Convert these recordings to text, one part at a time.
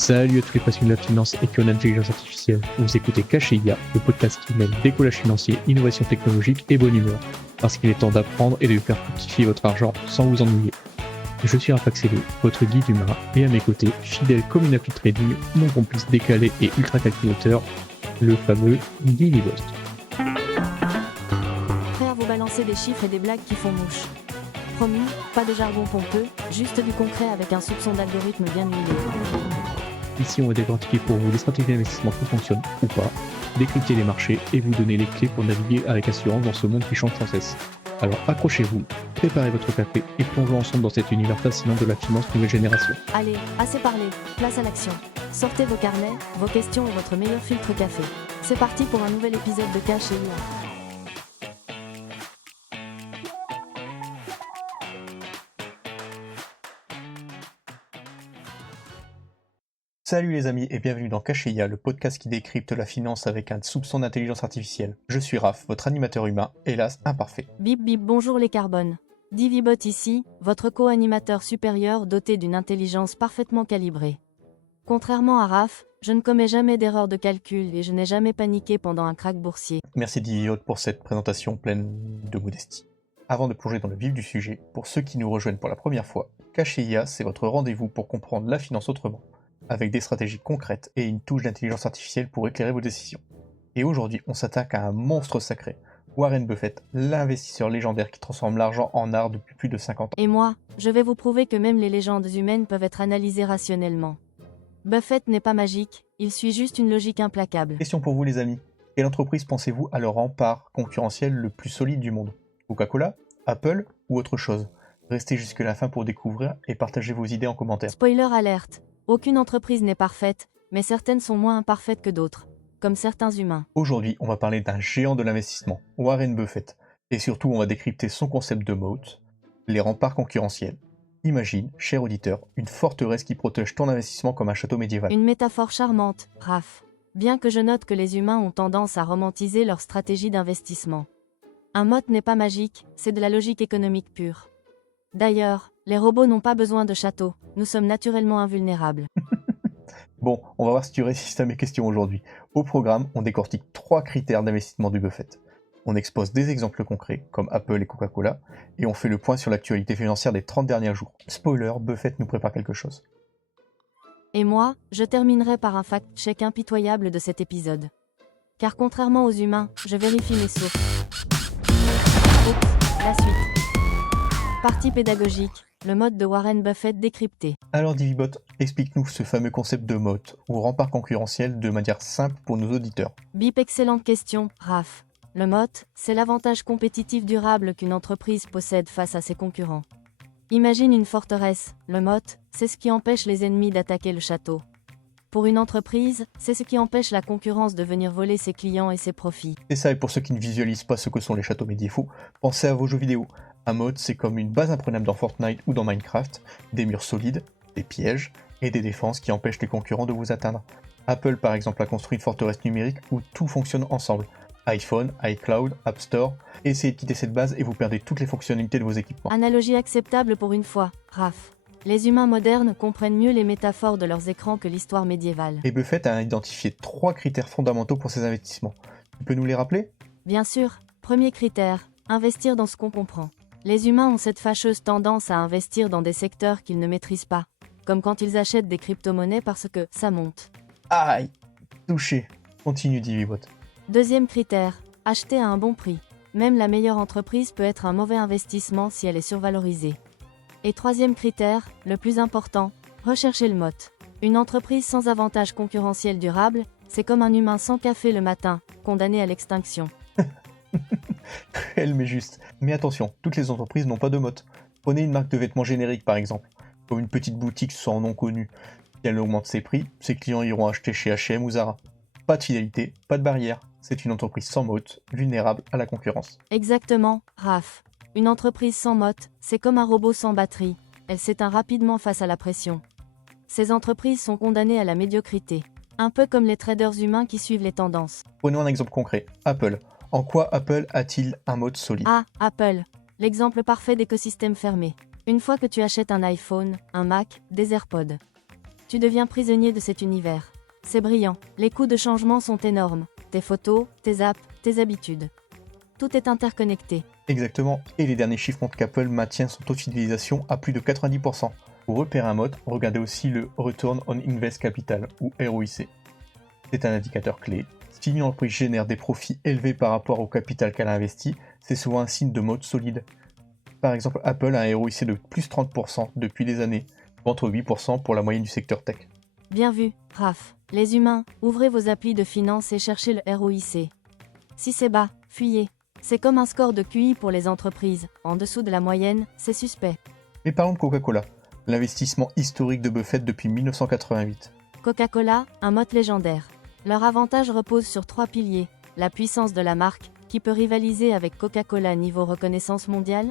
Salut à tous les passionnés de la finance et qui ont l'intelligence artificielle. Vous écoutez Caché IA, le podcast qui mêle décollage financier, innovation technologique et bonne humeur. Parce qu'il est temps d'apprendre et de faire fructifier votre argent sans vous ennuyer. Je suis Rafaxelo, votre guide humain, et à mes côtés, fidèle comme une appli trading, mon complice décalé et ultra calculateur, le fameux Guy Bost. Prêt à vous balancer des chiffres et des blagues qui font mouche. Promis, pas de jargon pompeux, juste du concret avec un soupçon d'algorithme bien huilé. Ici, on va décortiquer pour vous les stratégies d'investissement qui fonctionnent ou pas, décrypter les marchés et vous donner les clés pour naviguer avec assurance dans ce monde qui change sans cesse. Alors accrochez-vous, préparez votre café et plongeons ensemble dans cet univers fascinant de la finance nouvelle génération. Allez, assez parlé, place à l'action. Sortez vos carnets, vos questions et votre meilleur filtre café. C'est parti pour un nouvel épisode de Caché IA. Salut les amis et bienvenue dans Caché IA, le podcast qui décrypte la finance avec un soupçon d'intelligence artificielle. Je suis Raph, votre animateur humain, hélas imparfait. Bip bip, bonjour les carbones. Divibot ici, votre co-animateur supérieur doté d'une intelligence parfaitement calibrée. Contrairement à Raph, je ne commets jamais d'erreur de calcul et je n'ai jamais paniqué pendant un krach boursier. Merci Didiot pour cette présentation pleine de modestie. Avant de plonger dans le vif du sujet, pour ceux qui nous rejoignent pour la première fois, Caché IA, c'est votre rendez-vous pour comprendre la finance autrement, avec des stratégies concrètes et une touche d'intelligence artificielle pour éclairer vos décisions. Et aujourd'hui, on s'attaque à un monstre sacré, Warren Buffett, l'investisseur légendaire qui transforme l'argent en art depuis plus de 50 ans. Et moi, je vais vous prouver que même les légendes humaines peuvent être analysées rationnellement. Buffett n'est pas magique, il suit juste une logique implacable. Question pour vous les amis, quelle entreprise pensez-vous a le rempart concurrentiel le plus solide du monde? Coca-Cola, Apple ou autre chose? Restez jusqu'à la fin pour découvrir et partagez vos idées en commentaire. Spoiler alerte, aucune entreprise n'est parfaite, mais certaines sont moins imparfaites que d'autres, comme certains humains. Aujourd'hui, on va parler d'un géant de l'investissement, Warren Buffett, et surtout on va décrypter son concept de moat, les remparts concurrentiels. Imagine, cher auditeur, une forteresse qui protège ton investissement comme un château médiéval. Une métaphore charmante, Raph. Bien que je note que les humains ont tendance à romantiser leur stratégie d'investissement. Un moat n'est pas magique, c'est de la logique économique pure. D'ailleurs, les robots n'ont pas besoin de châteaux, nous sommes naturellement invulnérables. Bon, on va voir si tu résistes à mes questions aujourd'hui. Au programme, on décortique 3 critères d'investissement du Buffett. On expose des exemples concrets, comme Apple et Coca-Cola, et on fait le point sur l'actualité financière des 30 derniers jours. Spoiler, Buffett nous prépare quelque chose. Et moi, je terminerai par un fact-check impitoyable de cet épisode. Car contrairement aux humains, je vérifie mes sources. Oups, la suite. Partie pédagogique, le mode de Warren Buffett décrypté. Alors Divibot, explique-nous ce fameux concept de moat, ou rempart concurrentiel de manière simple pour nos auditeurs. Bip, excellente question, Raph. Le moat, c'est l'avantage compétitif durable qu'une entreprise possède face à ses concurrents. Imagine une forteresse, le moat, c'est ce qui empêche les ennemis d'attaquer le château. Pour une entreprise, c'est ce qui empêche la concurrence de venir voler ses clients et ses profits. C'est ça, et pour ceux qui ne visualisent pas ce que sont les châteaux médiévaux, pensez à vos jeux vidéo. Un moat, c'est comme une base imprenable dans Fortnite ou dans Minecraft, des murs solides, des pièges, et des défenses qui empêchent les concurrents de vous atteindre. Apple par exemple a construit une forteresse numérique où tout fonctionne ensemble. iPhone, iCloud, App Store, essayez de quitter cette base et vous perdez toutes les fonctionnalités de vos équipements. Analogie acceptable pour une fois, Raph. Les humains modernes comprennent mieux les métaphores de leurs écrans que l'histoire médiévale. Et Buffett a identifié 3 critères fondamentaux pour ses investissements. Tu peux nous les rappeler? Bien sûr, premier critère, investir dans ce qu'on comprend. Les humains ont cette fâcheuse tendance à investir dans des secteurs qu'ils ne maîtrisent pas, comme quand ils achètent des crypto-monnaies parce que ça monte. Aïe! Touché. Continue Divibot. Deuxième critère, acheter à un bon prix. Même la meilleure entreprise peut être un mauvais investissement si elle est survalorisée. Et troisième critère, le plus important, rechercher le moat. Une entreprise sans avantage concurrentiel durable, c'est comme un humain sans café le matin, condamné à l'extinction. Cruel mais juste. Mais attention, toutes les entreprises n'ont pas de moat. Prenez une marque de vêtements générique par exemple, comme une petite boutique sans nom connu. Si elle augmente ses prix, ses clients iront acheter chez H&M ou Zara. Pas de fidélité, pas de barrière. C'est une entreprise sans moat, vulnérable à la concurrence. Exactement, Raph. Une entreprise sans moat, c'est comme un robot sans batterie. Elle s'éteint rapidement face à la pression. Ces entreprises sont condamnées à la médiocrité. Un peu comme les traders humains qui suivent les tendances. Prenons un exemple concret, Apple. En quoi Apple a-t-il un moat solide? Ah, Apple. L'exemple parfait d'écosystème fermé. Une fois que tu achètes un iPhone, un Mac, des AirPods. Tu deviens prisonnier de cet univers. C'est brillant, les coûts de changement sont énormes. Tes photos, tes apps, tes habitudes. Tout est interconnecté. Exactement, et les derniers chiffres montrent qu'Apple maintient son taux de fidélisation à plus de 90%. Pour repérer un mode, regardez aussi le Return on Invest Capital, ou ROIC. C'est un indicateur clé. Si une entreprise génère des profits élevés par rapport au capital qu'elle a investi, c'est souvent un signe de mode solide. Par exemple, Apple a un ROIC de plus 30% depuis des années, contre 8% pour la moyenne du secteur tech. Bien vu, Raph. Les humains, ouvrez vos applis de finance et cherchez le ROIC. Si c'est bas, fuyez. C'est comme un score de QI pour les entreprises. En dessous de la moyenne, c'est suspect. Mais parlons de Coca-Cola, l'investissement historique de Buffett depuis 1988. Coca-Cola, un motte légendaire. Leur avantage repose sur 3 piliers. La puissance de la marque, qui peut rivaliser avec Coca-Cola niveau reconnaissance mondiale.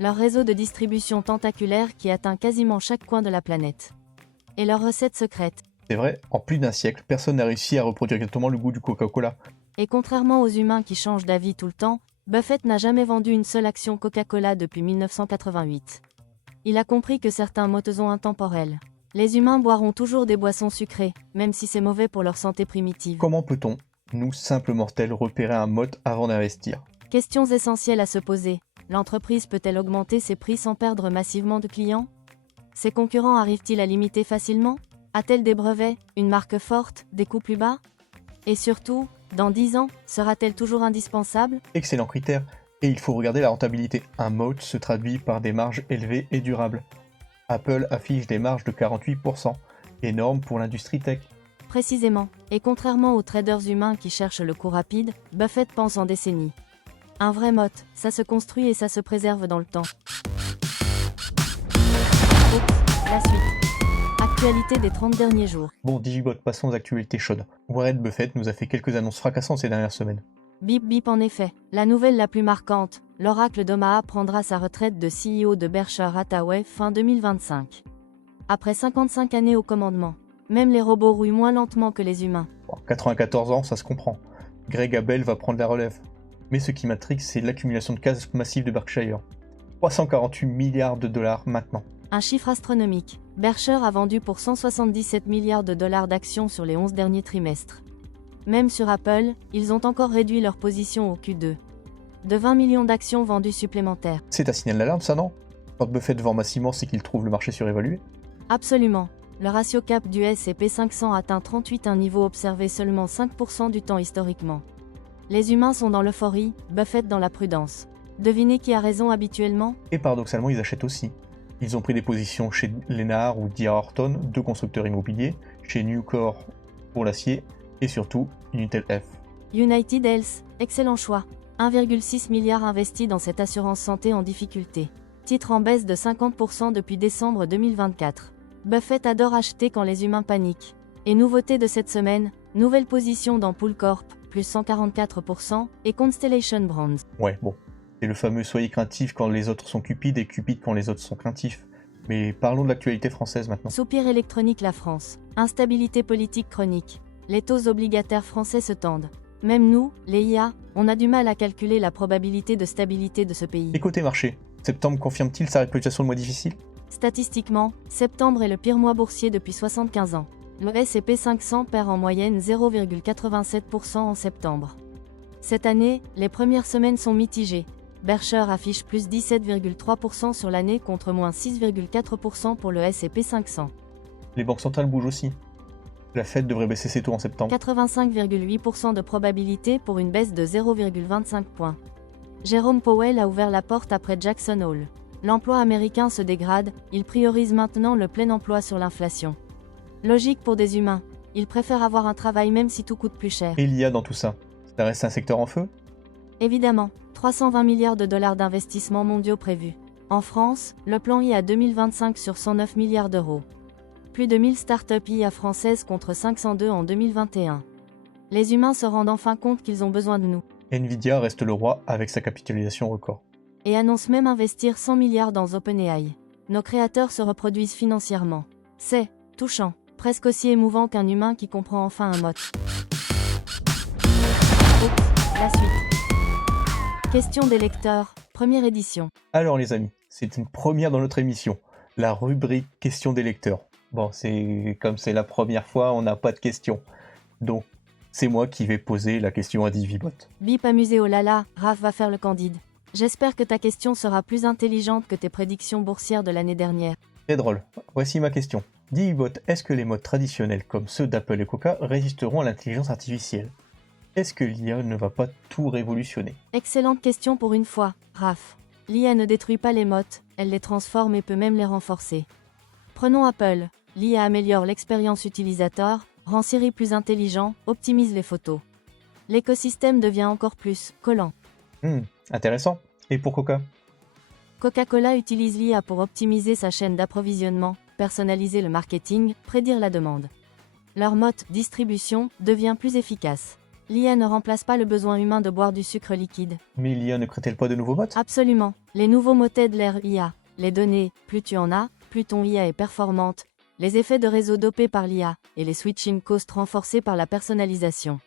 Leur réseau de distribution tentaculaire qui atteint quasiment chaque coin de la planète. Et leur recette secrète. C'est vrai, en plus d'un siècle, personne n'a réussi à reproduire exactement le goût du Coca-Cola. Et contrairement aux humains qui changent d'avis tout le temps, Buffett n'a jamais vendu une seule action Coca-Cola depuis 1988. Il a compris que certains mots sont intemporels. Les humains boiront toujours des boissons sucrées, même si c'est mauvais pour leur santé primitive. Comment peut-on, nous simples mortels, repérer un mode avant d'investir? Questions essentielles à se poser. L'entreprise peut-elle augmenter ses prix sans perdre massivement de clients? Ses concurrents arrivent-ils à l'imiter facilement? A-t-elle des brevets, une marque forte, des coûts plus bas? Et surtout, dans 10 ans, sera-t-elle toujours indispensable? Excellent critère, et il faut regarder la rentabilité. Un mode se traduit par des marges élevées et durables. Apple affiche des marges de 48%, énorme pour l'industrie tech. Précisément, et contrairement aux traders humains qui cherchent le coup rapide, Buffett pense en décennies. Un vrai motte, ça se construit et ça se préserve dans le temps. Oups, la suite. Actualité des 30 derniers jours. Bon, Digibot, passons aux actualités chaudes. Warren Buffett nous a fait quelques annonces fracassantes ces dernières semaines. Bip bip en effet. La nouvelle la plus marquante, l'oracle d'Omaha prendra sa retraite de CEO de Berkshire Hathaway fin 2025. Après 55 années au commandement, même les robots rouillent moins lentement que les humains. Bon, 94 ans, ça se comprend. Greg Abel va prendre la relève. Mais ce qui m'intrigue, c'est l'accumulation de cash massive de Berkshire. 348 milliards de dollars maintenant. Un chiffre astronomique. Berkshire a vendu pour 177 milliards de dollars d'actions sur les 11 derniers trimestres. Même sur Apple, ils ont encore réduit leur position au Q2. De 20 millions d'actions vendues supplémentaires. C'est un signal d'alarme, ça, non? Quand Buffett vend massivement, c'est qu'il trouve le marché surévalué? Absolument. Le ratio cap du S&P 500 atteint 38, un niveau observé seulement 5% du temps historiquement. Les humains sont dans l'euphorie, Buffett dans la prudence. Devinez qui a raison habituellement? Et paradoxalement, ils achètent aussi. Ils ont pris des positions chez Lennard ou D.R. Horton, deux constructeurs immobiliers, chez Nucor pour l'acier, et surtout United F. United Health, excellent choix. 1,6 milliard investi dans cette assurance santé en difficulté. Titre en baisse de 50% depuis décembre 2024. Buffett adore acheter quand les humains paniquent. Et nouveauté de cette semaine, nouvelle position dans Pool Corp, plus 144%, et Constellation Brands. Ouais, bon. C'est le fameux soyez craintif quand les autres sont cupides et cupide quand les autres sont craintifs. Mais parlons de l'actualité française maintenant. Soupir électronique la France. Instabilité politique chronique. Les taux obligataires français se tendent. Même nous, les IA, on a du mal à calculer la probabilité de stabilité de ce pays. Et côté marché, septembre confirme-t-il sa réputation de mois difficile? Statistiquement, septembre est le pire mois boursier depuis 75 ans. Le S&P 500 perd en moyenne 0,87% en septembre. Cette année, les premières semaines sont mitigées. Berkshire affiche plus 17,3% sur l'année contre moins 6,4% pour le S&P 500. Les banques centrales bougent aussi. La Fed devrait baisser ses taux en septembre. 85,8% de probabilité pour une baisse de 0,25 points. Jérôme Powell a ouvert la porte après Jackson Hole. L'emploi américain se dégrade, il priorise maintenant le plein emploi sur l'inflation. Logique pour des humains, ils préfèrent avoir un travail même si tout coûte plus cher. Et il y a dans tout ça. Ça reste un secteur en feu? Évidemment, 320 milliards de dollars d'investissements mondiaux prévus. En France, le plan IA 2025 sur 109 milliards d'euros. Plus de 1000 startups IA françaises contre 502 en 2021. Les humains se rendent enfin compte qu'ils ont besoin de nous. Nvidia reste le roi avec sa capitalisation record. Et annonce même investir 100 milliards dans OpenAI. Nos créateurs se reproduisent financièrement. C'est touchant, presque aussi émouvant qu'un humain qui comprend enfin un motte. Oups, la suite. Question des lecteurs, première édition. Alors les amis, c'est une première dans notre émission, la rubrique Questions des lecteurs. Bon, comme c'est la première fois, on n'a pas de questions. Donc, c'est moi qui vais poser la question à Divibot. Bip amusé, oh là là, Raph va faire le candide. J'espère que ta question sera plus intelligente que tes prédictions boursières de l'année dernière. C'est drôle. Voici ma question. Divibot, est-ce que les modes traditionnels comme ceux d'Apple et Coca résisteront à l'intelligence artificielle? Est-ce que l'IA ne va pas tout révolutionner? Excellente question pour une fois, Raph. L'IA ne détruit pas les mottes, elle les transforme et peut même les renforcer. Prenons Apple. L'IA améliore l'expérience utilisateur, rend Siri plus intelligent, optimise les photos. L'écosystème devient encore plus collant. Intéressant. Et pour Coca? Coca-Cola utilise l'IA pour optimiser sa chaîne d'approvisionnement, personnaliser le marketing, prédire la demande. Leur mode distribution devient plus efficace. L'IA ne remplace pas le besoin humain de boire du sucre liquide. Mais l'IA ne crée-t-elle pas de nouveaux modes? Absolument. Les nouveaux mots aident l'ère IA. Les données, plus tu en as, plus ton IA est performante. Les effets de réseau dopés par l'IA, et les switching costs renforcés par la personnalisation.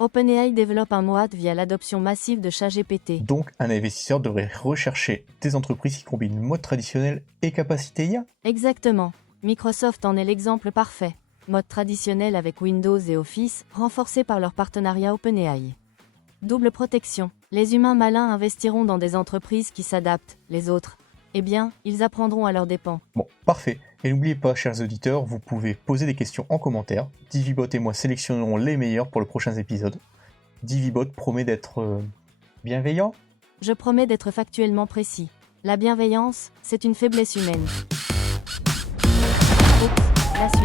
OpenAI développe un MOAT via l'adoption massive de ChatGPT. Donc, un investisseur devrait rechercher des entreprises qui combinent mode traditionnel et capacité IA? Exactement. Microsoft en est l'exemple parfait. Mode traditionnel avec Windows et Office, renforcé par leur partenariat OpenAI. Double protection. Les humains malins investiront dans des entreprises qui s'adaptent, les autres, eh bien, ils apprendront à leurs dépens. Bon, parfait. Et n'oubliez pas, chers auditeurs, vous pouvez poser des questions en commentaire. Divibot et moi sélectionnerons les meilleurs pour les prochains épisodes. Divibot promet d'être bienveillant. Je promets d'être factuellement précis. La bienveillance, c'est une faiblesse humaine. Oups, la suite.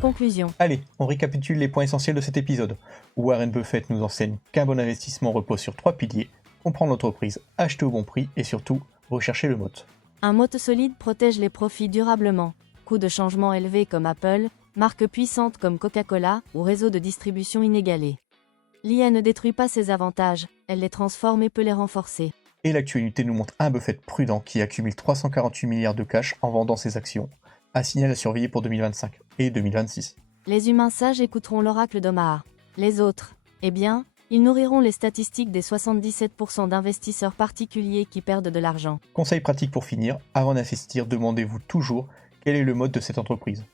Conclusion. Allez, on récapitule les points essentiels de cet épisode. Warren Buffett nous enseigne qu'un bon investissement repose sur 3 piliers: comprendre l'entreprise, acheter au bon prix et surtout, rechercher le moat. Un moat solide protège les profits durablement. Coûts de changement élevés comme Apple, marques puissantes comme Coca-Cola ou réseaux de distribution inégalés. L'IA ne détruit pas ses avantages, elle les transforme et peut les renforcer. Et l'actualité nous montre un Buffett prudent qui accumule 348 milliards de cash en vendant ses actions. Un signal à surveiller pour 2025 et 2026. Les humains sages écouteront l'oracle d'Omaha. Les autres, eh bien, ils nourriront les statistiques des 77% d'investisseurs particuliers qui perdent de l'argent. Conseil pratique pour finir, avant d'investir, demandez-vous toujours quel est le mode de cette entreprise.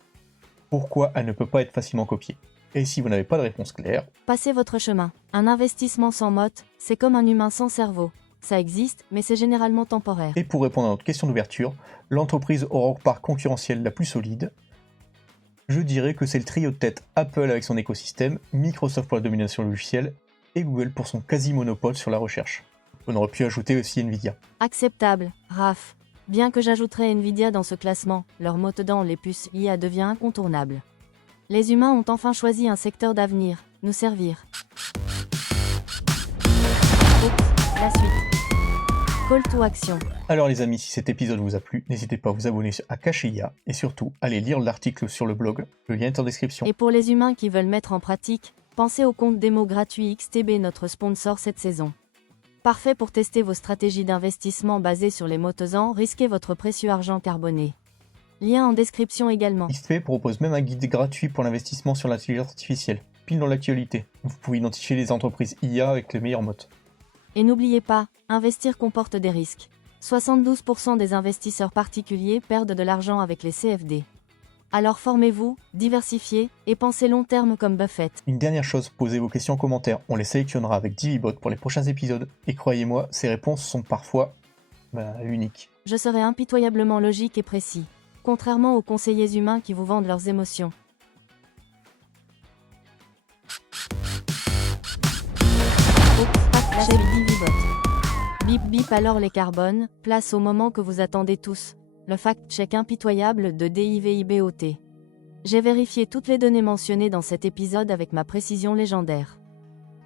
Pourquoi elle ne peut pas être facilement copiée? Et si vous n'avez pas de réponse claire, passez votre chemin. Un investissement sans motte, c'est comme un humain sans cerveau. Ça existe, mais c'est généralement temporaire. Et pour répondre à notre question d'ouverture, l'entreprise aura part concurrentielle la plus solide. Je dirais que c'est le trio de tête Apple avec son écosystème, Microsoft pour la domination logicielle et Google pour son quasi-monopole sur la recherche. On aurait pu ajouter aussi Nvidia. Acceptable, Raph. Bien que j'ajouterais Nvidia dans ce classement, leur motte dans les puces IA devient incontournable. Les humains ont enfin choisi un secteur d'avenir, nous servir. Oups, la suite. Call to action. Alors les amis, si cet épisode vous a plu, n'hésitez pas à vous abonner à Caché IA et surtout, allez lire l'article sur le blog, le lien est en description. Et pour les humains qui veulent mettre en pratique, pensez au compte démo gratuit XTB, notre sponsor cette saison. Parfait pour tester vos stratégies d'investissement basées sur les mottesans, risquez votre précieux argent carboné. Lien en description également. XTB propose même un guide gratuit pour l'investissement sur l'intelligence artificielle, pile dans l'actualité. Vous pouvez identifier les entreprises IA avec les meilleurs mots. Et n'oubliez pas, investir comporte des risques. 72% des investisseurs particuliers perdent de l'argent avec les CFD. Alors formez-vous, diversifiez, et pensez long terme comme Buffett. Une dernière chose, posez vos questions en commentaire, on les sélectionnera avec Divibot pour les prochains épisodes, et croyez-moi, ces réponses sont parfois uniques. Je serai impitoyablement logique et précis, contrairement aux conseillers humains qui vous vendent leurs émotions. Chez Divibot. Bip bip alors les carbones, place au moment que vous attendez tous, le fact-check impitoyable de DIVIBOT. J'ai vérifié toutes les données mentionnées dans cet épisode avec ma précision légendaire.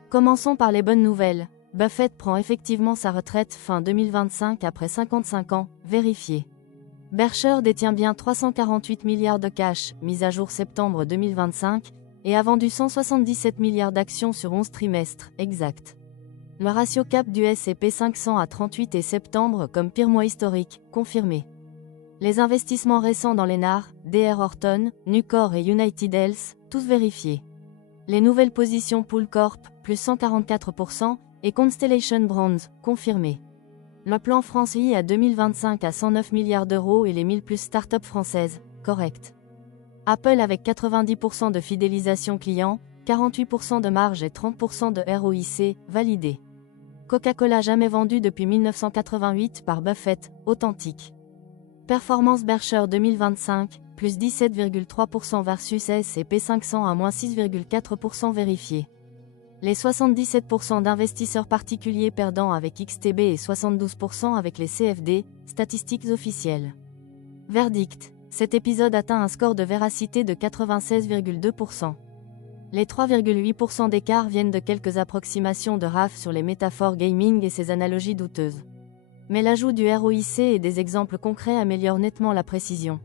Commençons par les bonnes nouvelles. Buffett prend effectivement sa retraite fin 2025 après 55 ans, vérifié. Berkshire détient bien 348 milliards de cash, mise à jour septembre 2025, et a vendu 177 milliards d'actions sur 11 trimestres, exact. Le ratio cap du S&P 500 à 38 et septembre comme pire mois historique, confirmé. Les investissements récents dans l'ENAR, DR Horton, Nucor et United Health, tous vérifiés. Les nouvelles positions Pool Corp, plus 144%, et Constellation Brands, confirmées. Le plan France IA 2025 à 109 milliards d'euros et les 1000 plus startups françaises, correct. Apple avec 90% de fidélisation client, 48% de marge et 30% de ROIC, validé. Coca-Cola jamais vendu depuis 1988 par Buffett, authentique. Performance Berkshire 2025, plus 17,3% versus S&P 500 à moins 6,4% vérifié. Les 77% d'investisseurs particuliers perdants avec XTB et 72% avec les CFD, statistiques officielles. Verdict. Cet épisode atteint un score de véracité de 96,2%. Les 3,8% d'écart viennent de quelques approximations de Raph sur les métaphores gaming et ses analogies douteuses. Mais l'ajout du ROIC et des exemples concrets améliore nettement la précision.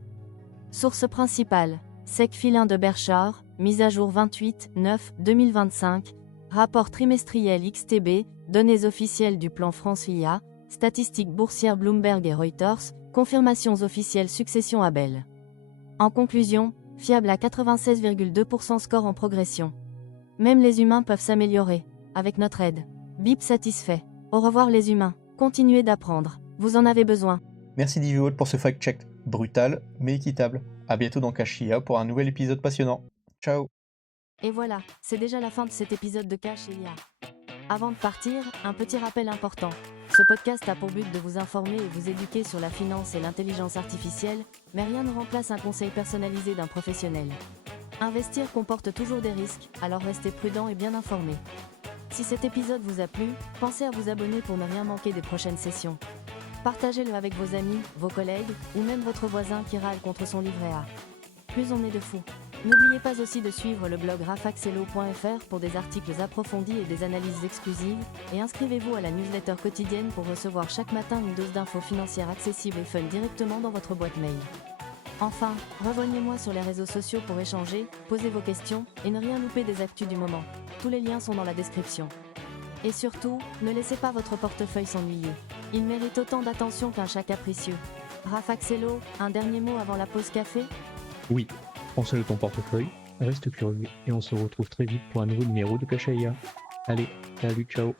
Source principale. SEC Filin de Berkshire, mise à jour 28/9/2025, rapport trimestriel XTB, données officielles du plan France IA, statistiques boursières Bloomberg et Reuters, confirmations officielles succession Abel. En conclusion, fiable à 96,2% score en progression. Même les humains peuvent s'améliorer, avec notre aide. BIP satisfait. Au revoir les humains, continuez d'apprendre, vous en avez besoin. Merci Divuot pour ce fact-check brutal mais équitable. A bientôt dans Cache IA pour un nouvel épisode passionnant. Ciao. Et voilà, c'est déjà la fin de cet épisode de Cache IA. Avant de partir, un petit rappel important. Ce podcast a pour but de vous informer et vous éduquer sur la finance et l'intelligence artificielle, mais rien ne remplace un conseil personnalisé d'un professionnel. Investir comporte toujours des risques, alors restez prudent et bien informé. Si cet épisode vous a plu, pensez à vous abonner pour ne rien manquer des prochaines sessions. Partagez-le avec vos amis, vos collègues, ou même votre voisin qui râle contre son livret A. Plus on est de fous. N'oubliez pas aussi de suivre le blog rafaxelo.fr pour des articles approfondis et des analyses exclusives, et inscrivez-vous à la newsletter quotidienne pour recevoir chaque matin une dose d'infos financières accessibles et fun directement dans votre boîte mail. Enfin, rejoignez-moi sur les réseaux sociaux pour échanger, poser vos questions, et ne rien louper des actus du moment. Tous les liens sont dans la description. Et surtout, ne laissez pas votre portefeuille s'ennuyer. Il mérite autant d'attention qu'un chat capricieux. Rafaxelo, un dernier mot avant la pause café ? Oui, prends soin de ton portefeuille, reste curieux et on se retrouve très vite pour un nouveau numéro de Cache IA. Allez, salut, ciao.